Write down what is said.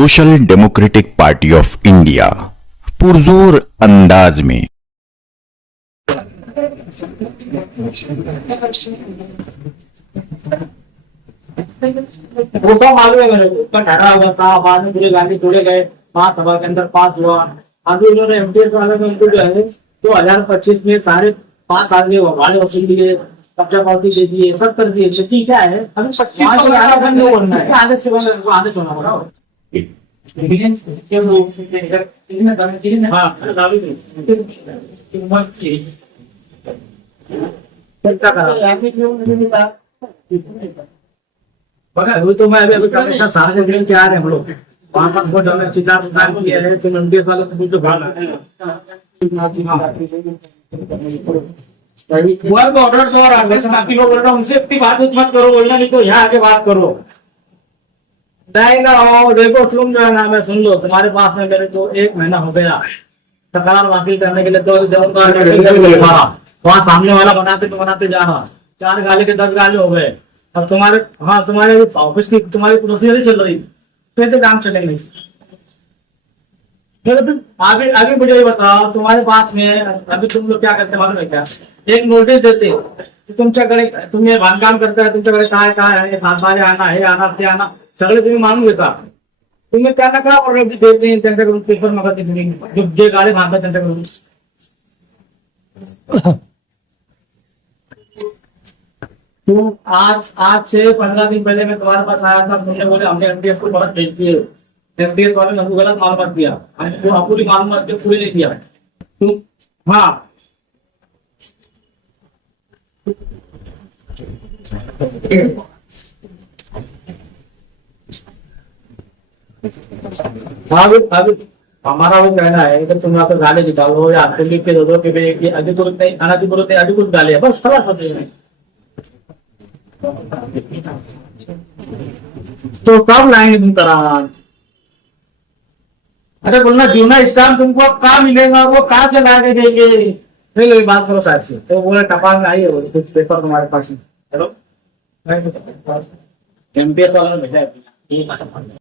Social democratic party of India पुरजोर अंदाज में वो तो मालूम है मेरे को, उसका ठहरा हुआ था, बाद में पूरे गांधी तोड़े गए, सभा के अंदर पास हुआ। अभी उन्होंने एमटीएस वाले में उनको जो है 2025 में सारे 5 साल के भाड़े वसूल दिए, कब्जा पावती दे दिए, सब कर दिए। लेकिन क्या है, अभी 25 बोलना है, आगे से आगे सोना पड़ा। हाँ, वो तो मैं अभी हमेशा साथ में गिन के आ रहे हैं हम लोग वहां पर बहुत हमें सिद्धार्थ प्रदान किया है, तुम एमडीएस वालों को कुछ भाग ऑर्डर दो और बाकी लोग बोल रहा उनसे अपनी बात मत करो, बोलना नहीं तो यहाँ आके बात करो। नहीं ना हो, देखो तुम जो है ना, मैं सुन लो, तुम्हारे पास में मेरे को 1 महीना हो गया तकरार दाखिल करने के लिए, तो वहाँ सामने वाला बनाते जा रहा, 4 गाली के 10 गाली हो गए। अब तुम्हारे ऑफिस की तुम्हारी प्रोसीजर ही चल रही, कैसे काम चलेंगे? अभी मुझे ये बताओ, तुम्हारे पास में अभी तुम लोग क्या करते मालूम है क्या? एक नोटिस देते तुमच्याकडे, तुम ये बांधकाम करता है, तुमच्याकडे काय आहे, खासदारी आना हे आना ते आना सगळे तुम्ही मानून घेता। तुम्ही त्यांना काय ऑर्डर देत नाही, त्यांच्याकडून पेपर मागत नाही, तुम्ही जे गाडी बांधतात त्यांच्याकडून। तुम आज से 15 दिन पहले मैं तुम्हारे पास आया था, तुमने बोले हमने एमडीएस को बहुत भेज दिए, एमडीएस वाले ने गलत मालूमात दिया, पूरी मालूमात पूरी नहीं दिया तुम। हाँ अभी हमारा वो कहना है कि तुम यहाँ पे गाली निकालो या आपके लिख के दो कि भाई अधिकृत नहीं, अनधिकृत नहीं, अधिकृत गाली है, बस खलास होते हैं। तो कब लाएंगे तुम करार? अरे बोलना जीवना स्टाम्प तुमको कहाँ मिलेगा और वो कहाँ से ला के देंगे? नहीं बात करो साहब से, तो बोले टपाल में आई है कुछ पेपर तुम्हारे पास में। हेलो एमपीएस वाला ने भेजा है।